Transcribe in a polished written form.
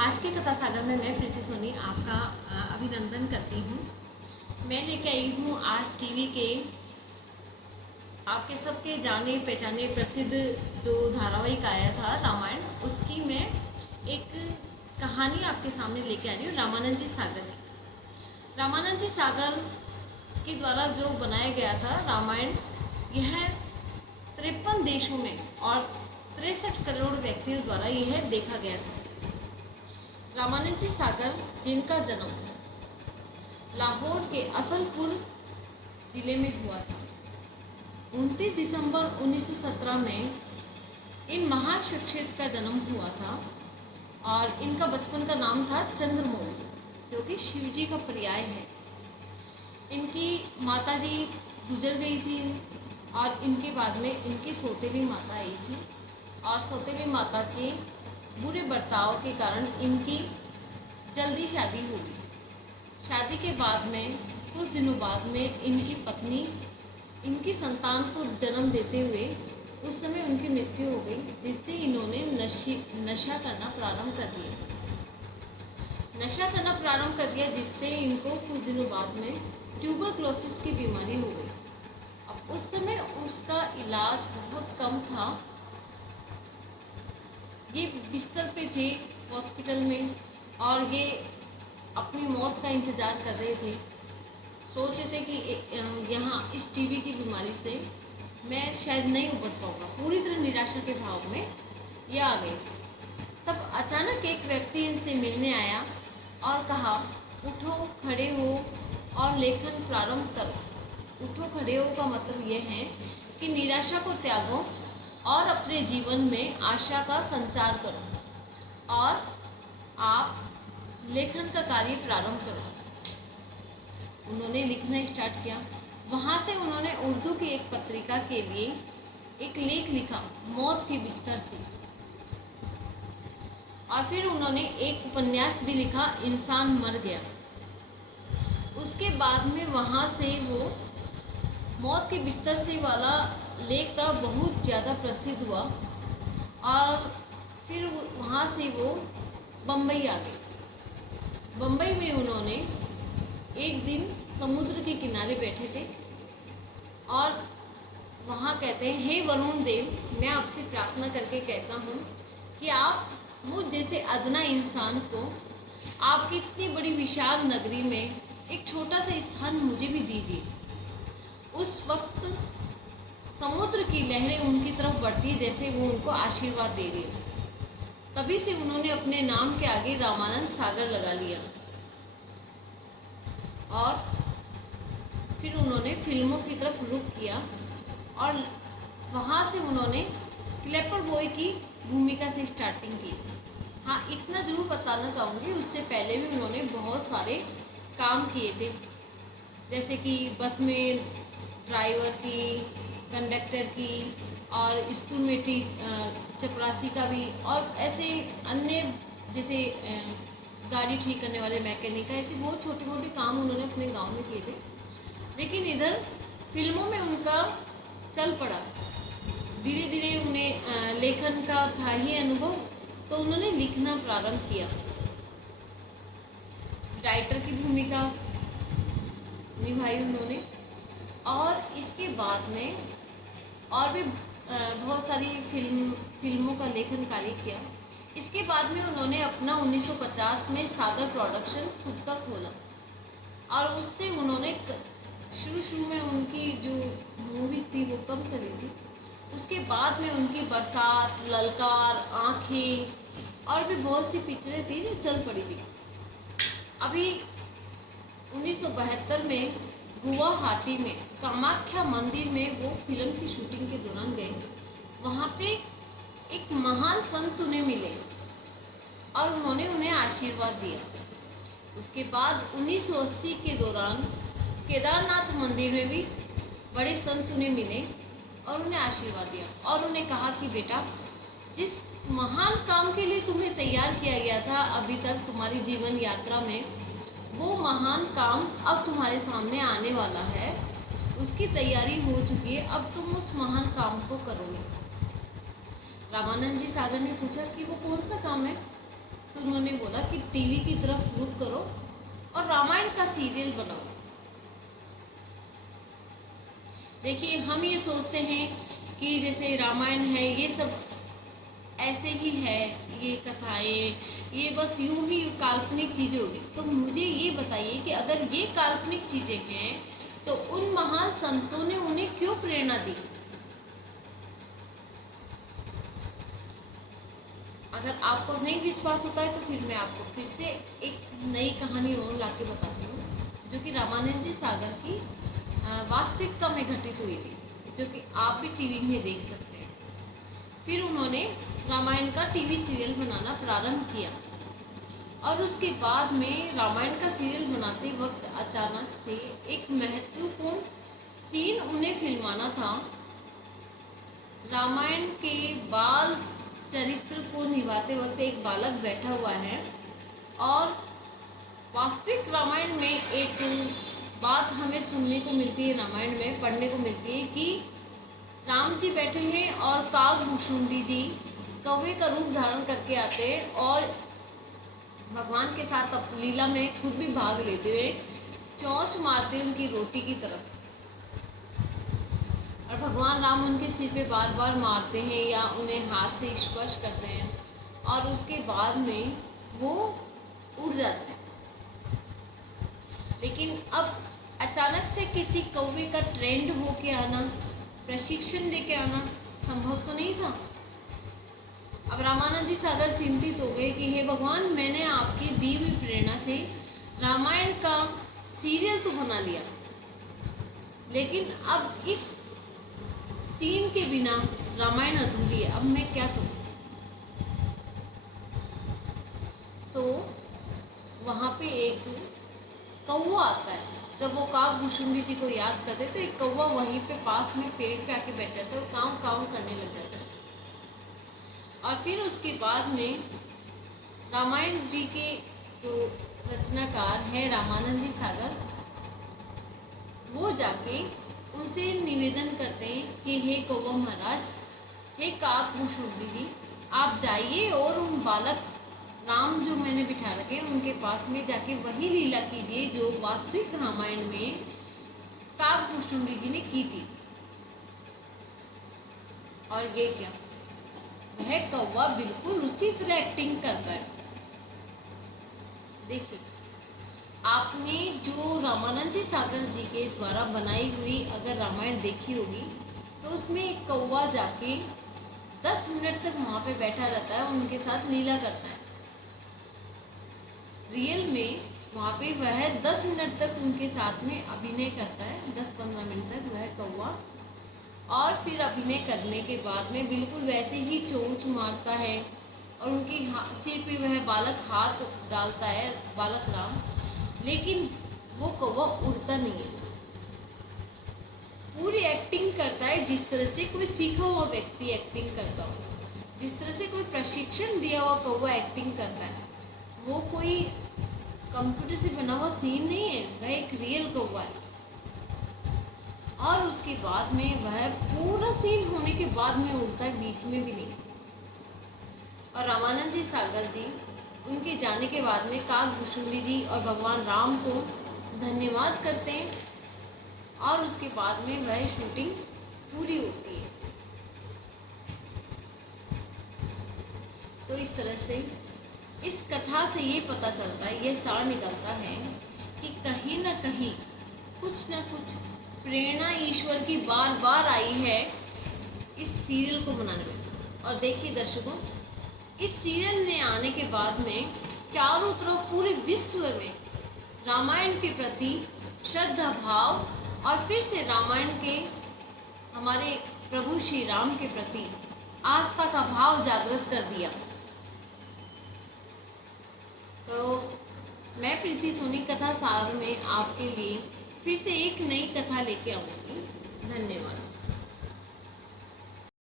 आज के कथा सागर में मैं प्रीति सोनी आपका अभिनंदन करती हूँ। मैं लेके आई हूँ आज टीवी के आपके सबके जाने पहचाने प्रसिद्ध जो धारावाहिक आया था रामायण, उसकी मैं एक कहानी आपके सामने लेके आ रही हूँ। रामानंद जी सागर की, रामानंद जी सागर के द्वारा जो बनाया गया था रामायण, यह 53 देशों में और 63 करोड़ व्यक्तियों द्वारा यह देखा गया था। रामानंद जी सागर, जिनका जन्म लाहौर के असलपुर जिले में हुआ था, 29 दिसंबर 1917 में इन महान शख्सियत का जन्म हुआ था और इनका बचपन का नाम था चंद्रमोहन, जो कि शिव जी का पर्याय है। इनकी माताजी गुजर गई थी और इनके बाद में इनकी सौतेली माता आई थी और सौतेली माता के बुरे बर्ताव के कारण इनकी जल्दी शादी हो गई। शादी के बाद में कुछ दिनों बाद में इनकी पत्नी इनकी संतान को जन्म देते हुए उस समय उनकी मृत्यु हो गई, जिससे इन्होंने नशा करना प्रारंभ कर दिया, जिससे इनको कुछ दिनों बाद में ट्यूबरक्लोसिस की बीमारी हो गई। अब उस समय उसका इलाज बहुत कम था। ये बिस्तर पे थे हॉस्पिटल में और ये अपनी मौत का इंतज़ार कर रहे थे। सोच रहे थे कि यहाँ इस टीबी की बीमारी से मैं शायद नहीं उबर पाऊँगा। पूरी तरह निराशा के भाव में ये आ गए। तब अचानक एक व्यक्ति इनसे मिलने आया और कहा, उठो खड़े हो और लेखन प्रारंभ करो। उठो खड़े हो का मतलब यह है कि निराशा को त्यागो और अपने जीवन में आशा का संचार करो और आप लेखन का कार्य प्रारंभ करो। उन्होंने लिखना स्टार्ट किया। वहाँ से उन्होंने उर्दू की एक पत्रिका के लिए एक लेख लिखा, मौत के बिस्तर से, और फिर उन्होंने एक उपन्यास भी लिखा, इंसान मर गया। उसके बाद में वहाँ से वो मौत के बिस्तर से वाला लेख का बहुत ज़्यादा प्रसिद्ध हुआ और फिर वहाँ से वो बम्बई आ गए। बम्बई में उन्होंने एक दिन समुद्र के किनारे बैठे थे और वहाँ कहते हैं, हे वरुण देव, मैं आपसे प्रार्थना करके कहता हूँ कि आप मुझ जैसे अदना इंसान को आपकी इतनी बड़ी विशाल नगरी में एक छोटा सा स्थान मुझे भी दीजिए। उस वक्त समुद्र की लहरें उनकी तरफ बढ़ती जैसे वो उनको आशीर्वाद दे रही हो। तभी से उन्होंने अपने नाम के आगे रामानंद सागर लगा लिया और फिर उन्होंने फिल्मों की तरफ रुख किया और वहाँ से उन्होंने क्लेपर बॉय की भूमिका से स्टार्टिंग की। हाँ, इतना ज़रूर बताना चाहूँगी, उससे पहले भी उन्होंने बहुत सारे काम किए थे, जैसे कि बस में ड्राइवर की, कंडक्टर की और स्कूल में चपरासी का भी, और ऐसे अन्य जैसे गाड़ी ठीक करने वाले मैकेनिक का, ऐसे बहुत छोटे मोटे काम उन्होंने अपने गांव में किए थे। लेकिन इधर फिल्मों में उनका चल पड़ा। धीरे धीरे उन्हें लेखन का था ही अनुभव, तो उन्होंने लिखना प्रारंभ किया। राइटर की भूमिका निभाई उन्होंने और इसके बाद में और भी बहुत सारी फिल्मों का लेखन कार्य किया। इसके बाद में उन्होंने अपना 1950 में सागर प्रोडक्शन खुद का खोला और उससे उन्होंने शुरू में उनकी जो मूवीज़ थी वो कम चली थी। उसके बाद में उनकी बरसात, ललकार, आँखें और भी बहुत सी पिक्चरें थी जो चल पड़ी थी। अभी 1972 में गुवाहाटी में कामाख्या मंदिर में वो फिल्म की शूटिंग के दौरान गए। वहाँ पे एक महान संत उन्हें मिले और उन्होंने उन्हें आशीर्वाद दिया। उसके बाद 1980 के दौरान केदारनाथ मंदिर में भी बड़े संत उन्हें मिले और उन्हें आशीर्वाद दिया और उन्हें कहा कि बेटा, जिस महान काम के लिए तुम्हें तैयार किया गया था अभी तक तुम्हारी जीवन यात्रा में, वो महान काम अब तुम्हारे सामने आने वाला है, उसकी तैयारी हो चुकी है, अब तुम उस महान काम को करोगे। रामानंद जी सागर ने पूछा कि वो कौन सा काम है। तो उन्होंने बोला कि टीवी की तरफ रुख करो और रामायण का सीरियल बनाओ। देखिए, हम ये सोचते हैं कि जैसे रामायण है ये सब ऐसे ही है, ये कथाएं, ये बस यूं ही काल्पनिक चीज़ें होगी। तो मुझे ये बताइए कि अगर ये काल्पनिक चीज़ें हैं तो उन महान संतों ने उन्हें क्यों प्रेरणा दी? अगर आपको नहीं विश्वास होता है तो फिर मैं आपको फिर से एक नई कहानी और ला के बताती हूँ, जो कि रामानंद जी सागर की वास्तविकता में घटित हुई थी, जो कि आप भी टीवी में देख सकते हैं। फिर उन्होंने रामायण का टीवी सीरियल बनाना प्रारंभ किया और उसके बाद में रामायण का सीरियल बनाते वक्त अचानक से एक महत्वपूर्ण सीन उन्हें फिल्माना था। रामायण के बाल चरित्र को निभाते वक्त एक बालक बैठा हुआ है और वास्तविक रामायण में एक बात हमें सुनने को मिलती है, रामायण में पढ़ने को मिलती है कि राम जी बैठे हैं और काकभूषुंडी जी कौवे का रूप धारण करके आते हैं और भगवान के साथ लीला में खुद भी भाग लेते हुए चोंच मारते उनकी रोटी की तरफ, और भगवान राम उनके सिर पे बार बार मारते हैं या उन्हें हाथ से स्पर्श करते हैं और उसके बाद में वो उड़ जाते हैं। लेकिन अब अचानक से किसी कौवे का ट्रेंड होके आना, प्रशिक्षण देके आना संभव तो नहीं था। अब रामानंद जी सागर चिंतित हो गए कि हे भगवान, मैंने आपकी दी हुई प्रेरणा से रामायण का सीरियल तो बना लिया, लेकिन अब इस सीन के बिना रामायण अधूरी है, अब मैं क्या करूं? तो वहाँ पे एक कौवा आता है। जब वो काकभूषुंडी जी को याद करते तो एक कौवा वहीं पे पास में पेड़ पे आके बैठ जाता है और काँव काँव करने लग जाता है। और फिर उसके बाद में रामायण जी के जो रचनाकार हैं रामानंद जी सागर, वो जाके उनसे निवेदन करते हैं कि हे कौवा महाराज, हे काकभूषुंडी जी, आप जाइए और उन बालक राम जो मैंने बिठा रखे उनके पास में जाके वही लीला कीजिए जो वास्तविक रामायण में काकभूषुंडी जी ने की थी। और ये क्या, वह कौवा बिल्कुल उसी तरह एक्टिंग करता है। देखिए, आपने जो रामानंद जी सागर जी के द्वारा बनाई हुई अगर रामायण देखी होगी तो उसमें एक कौवा जाके 10 मिनट तक वहाँ पे बैठा रहता है, उनके साथ लीला करता है। रियल में वहाँ पे वह 10 मिनट तक उनके साथ में अभिनय करता है, 10-15 मिनट तक वह कौवा, और फिर अभिनय करने के बाद में बिल्कुल वैसे ही चोंच मारता है और उनकी सिर पे वह बालक हाथ डालता है, बालक राम, लेकिन वो कौवा उड़ता नहीं है। पूरी एक्टिंग करता है जिस तरह से कोई सीखा हुआ व्यक्ति एक्टिंग करता हो, जिस तरह से कोई प्रशिक्षण दिया हुआ कौवा एक्टिंग करता है। वो कोई कंप्यूटर से बना हुआ सीन नहीं है, वह एक रियल कौवा है। और उसके बाद में वह पूरा सीन होने के बाद में उड़ता है, बीच में भी नहीं। और रामानंद जी सागर जी उनके जाने के बाद में काकभूषुंडी जी और भगवान राम को धन्यवाद करते हैं और उसके बाद में वह शूटिंग पूरी होती है। तो इस तरह से इस कथा से ये पता चलता है, ये सार निकलता है कि कहीं ना कहीं कुछ ना कुछ प्रेरणा ईश्वर की बार बार आई है इस सीरियल को बनाने में। और देखिए दर्शकों, इस सीरियल ने आने के बाद में चारों तरफ पूरे विश्व में रामायण के प्रति श्रद्धा भाव और फिर से रामायण के हमारे प्रभु श्री राम के प्रति आस्था का भाव जागृत कर दिया। तो मैं प्रीति सोनी कथा सार में आपके लिए फिर से एक नई कथा लेके आऊँगी। धन्यवाद।